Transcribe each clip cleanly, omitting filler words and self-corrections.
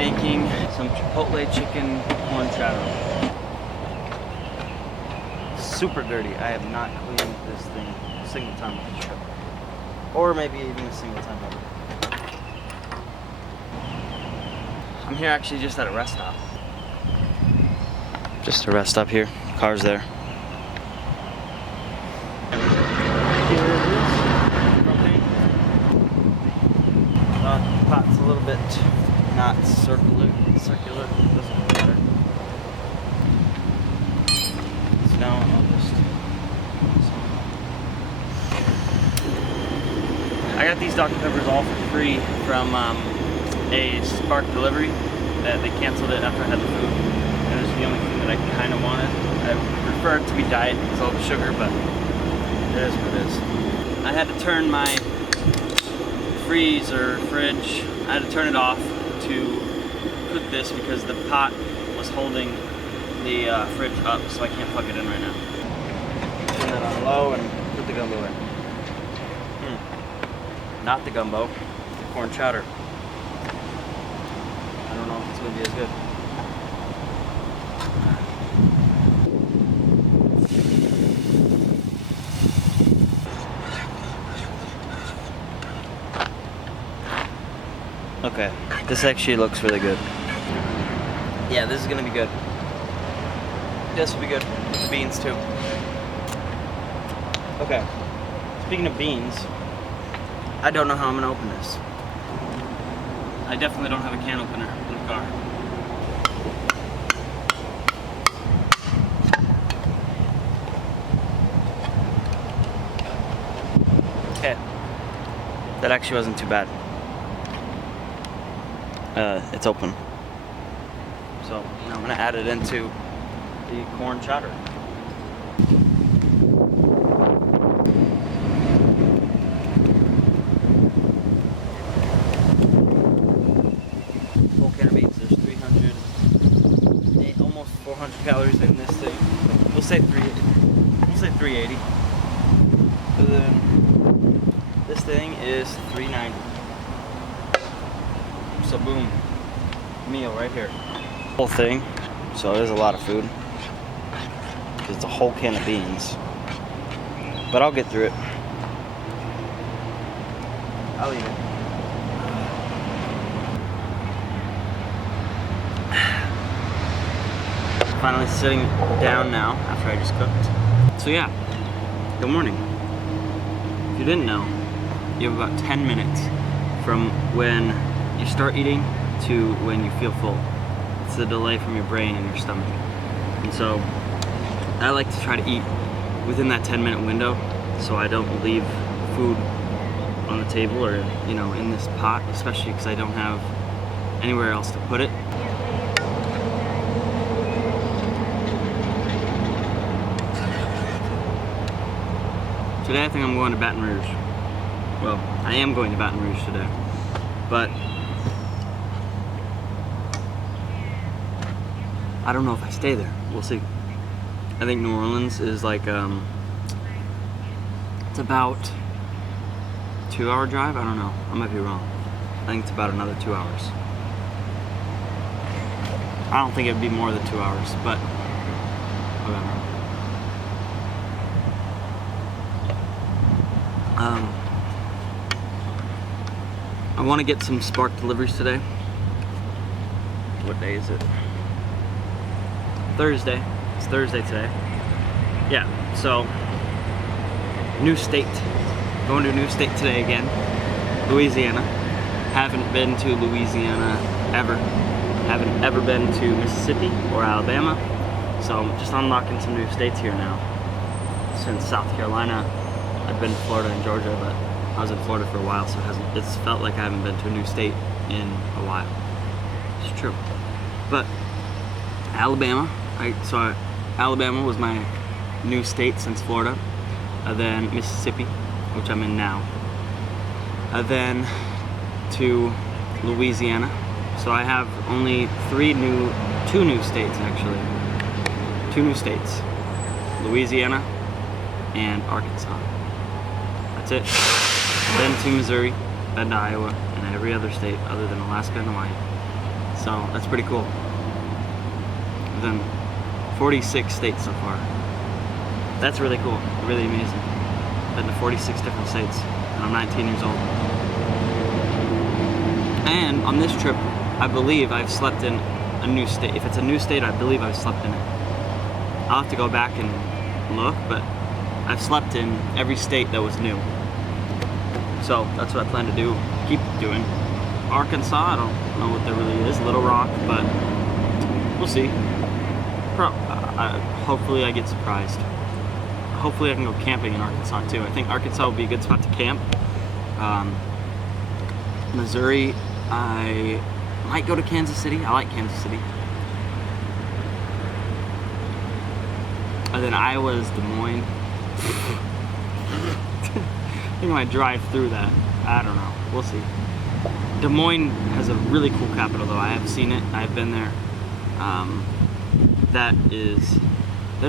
making some Chipotle chicken corn chowder. Super dirty. I have not cleaned this thing a single time on the trip. Or maybe even a single time ever. I'm here actually just at a rest stop. Just a rest stop here. Car's there. Here it is. Propane. The pot's a little bit not circular. Doesn't matter. So now I'll just. I got these Dr. Peppers all for free from a Spark delivery. That they canceled it after I had the food. And it was the only thing that I kind of wanted. I prefer it to be diet because of all the sugar, but it is what it is. I had to turn my fridge. I had to turn it off to cook this because the pot was holding the fridge up, so I can't plug it in right now. Turn that on low and put the gumbo in. Not the gumbo, the corn chowder. I don't know if it's going to be as good. Okay, this actually looks really good. Yeah, this is going to be good. This will be good with the beans too. Okay, speaking of beans, I don't know how I'm going to open this. I definitely don't have a can opener in the car. Okay, that actually wasn't too bad. It's open. So now I'm going to add it into the corn chowder. Full can of beans. There's 300, almost 400 calories in this thing. We'll say 380. We'll say 380. So then this thing is 390. So boom, meal right here. Whole thing. So it is a lot of food. It's a whole can of beans. But I'll get through it. I'll eat it. Finally sitting down now after I just cooked. So yeah, good morning. If you didn't know, you have about 10 minutes from when you start eating to when you feel full. It's the delay from your brain and your stomach. And so I like to try to eat within that 10-minute window so I don't leave food on the table or, you know, in this pot, especially because I don't have anywhere else to put it. Today I think I'm going to Baton Rouge. Well, I am going to Baton Rouge today, but I don't know if I stay there. We'll see. I think New Orleans is like, it's about a 2-hour drive? I don't know. I might be wrong. I think it's about another 2 hours. I don't think it would be more than 2 hours, but whatever. I want to get some Spark deliveries today. What day is it? Thursday. It's Thursday today. Yeah, so new state. Going to a new state today again. Louisiana. Haven't been to Louisiana ever. Haven't ever been to Mississippi or Alabama. So I'm just unlocking some new states here now. Since South Carolina, I've been to Florida and Georgia, but I was in Florida for a while, so it's felt like I haven't been to a new state in a while. It's true. But Alabama, Alabama was my new state since Florida. Then Mississippi, which I'm in now. Then to Louisiana. So I have only two new states actually. 2 new states. Louisiana and Arkansas. That's it. Then to Missouri, then to Iowa, and every other state other than Alaska and Hawaii. So that's pretty cool. I've done 46 states so far. That's really cool, really amazing. Been to 46 different states, and I'm 19 years old. And on this trip, I believe I've slept in a new state. If it's a new state, I believe I've slept in it. I'll have to go back and look, but I've slept in every state that was new. So that's what I plan to do, keep doing. Arkansas, I don't know what there really is, Little Rock, but we'll see. Hopefully I get surprised. Hopefully I can go camping in Arkansas too. I think Arkansas would be a good spot to camp. Missouri, I might go to Kansas City. I like Kansas City. And then Iowa's Des Moines. I think I might drive through that. I don't know. We'll see. Des Moines has a really cool capital though. I have seen it. I've been there. That is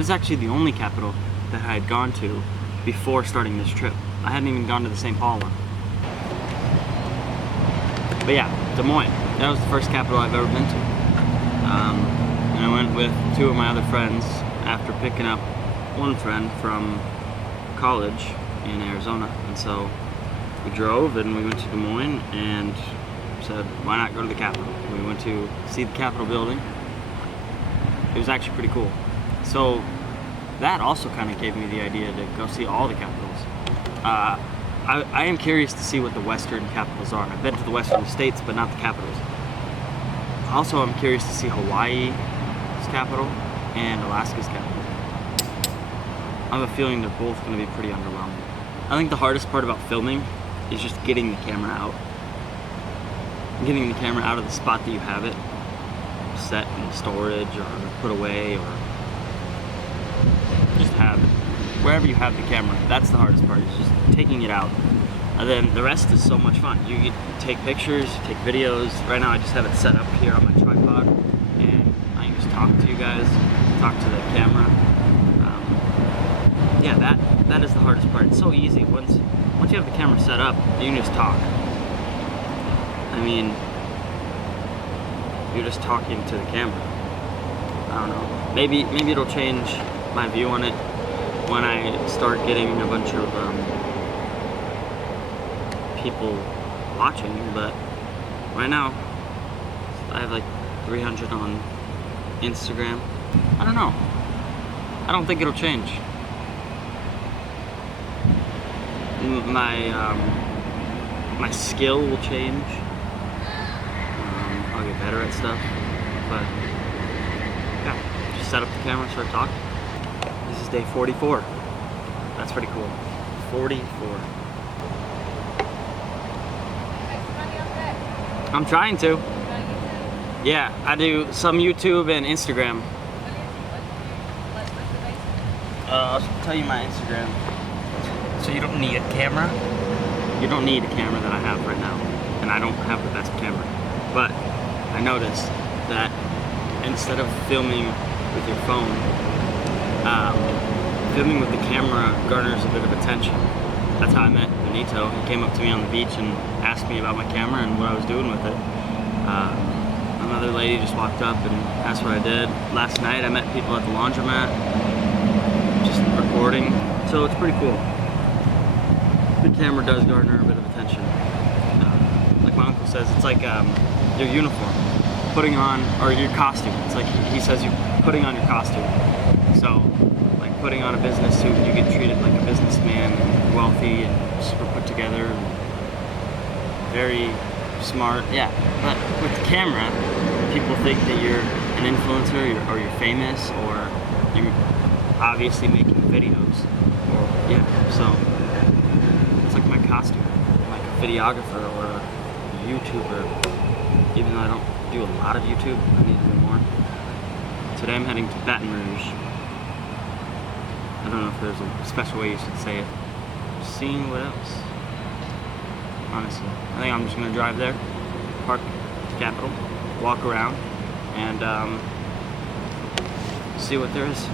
actually the only capital that I had gone to before starting this trip. I hadn't even gone to the St. Paul one. But yeah, Des Moines. That was the first capital I've ever been to. And I went with two of my other friends after picking up one friend from college in Arizona. And so we drove and we went to Des Moines and said, why not go to the Capitol? We went to see the Capitol building. It was actually pretty cool. So that also kind of gave me the idea to go see all the capitals. I am curious to see what the Western capitals are. I've been to the Western states, but not the capitals. Also, I'm curious to see Hawaii's capital and Alaska's capital. I have a feeling they're both going to be pretty underwhelming. I think the hardest part about filming is just getting the camera out. Getting the camera out of the spot that you have it set in storage or put away, or just have it wherever you have the camera. That's the hardest part, is just taking it out. And then the rest is so much fun. You get to take pictures, take videos. Right now I just have it set up here on my tripod and I can just talk to you guys, talk to the camera. Yeah, that is the hardest part. It's so easy. Once you have the camera set up, you can just talk. I mean, you're just talking to the camera. I don't know. Maybe it'll change my view on it when I start getting a bunch of people watching, but right now I have like 300 on Instagram. I don't know. I don't think it'll change. My skill will change. I'll get better at stuff, but yeah, just set up the camera, start talking. This is day 44. That's pretty cool. 44. I'm trying to. Yeah, I do some YouTube and Instagram. I'll tell you my Instagram. So you don't need a camera. You don't need a camera that I have right now, and I don't have the best camera. But I noticed that instead of filming with your phone, filming with the camera garners a bit of attention. That's how I met Benito. He came up to me on the beach and asked me about my camera and what I was doing with it. Another lady just walked up and asked what I did. Last night I met people at the laundromat, just recording. So it's pretty cool. The camera does garner a bit of attention. Like my uncle says, it's like your uniform, putting on, or your costume. It's like he says you're putting on your costume. So, like putting on a business suit, you get treated like a businessman, and wealthy and super put together, and very smart. Yeah, but with the camera, people think that you're an influencer, or you're famous, or you're obviously making videos. Yeah, so it's like my costume, like a videographer or a YouTuber. Even though I don't do a lot of YouTube, I need to do more. Today I'm heading to Baton Rouge. I don't know if there's a special way you should say it. Just seeing what else. Honestly, I think I'm just gonna drive there, park at the Capitol, walk around, and see what there is.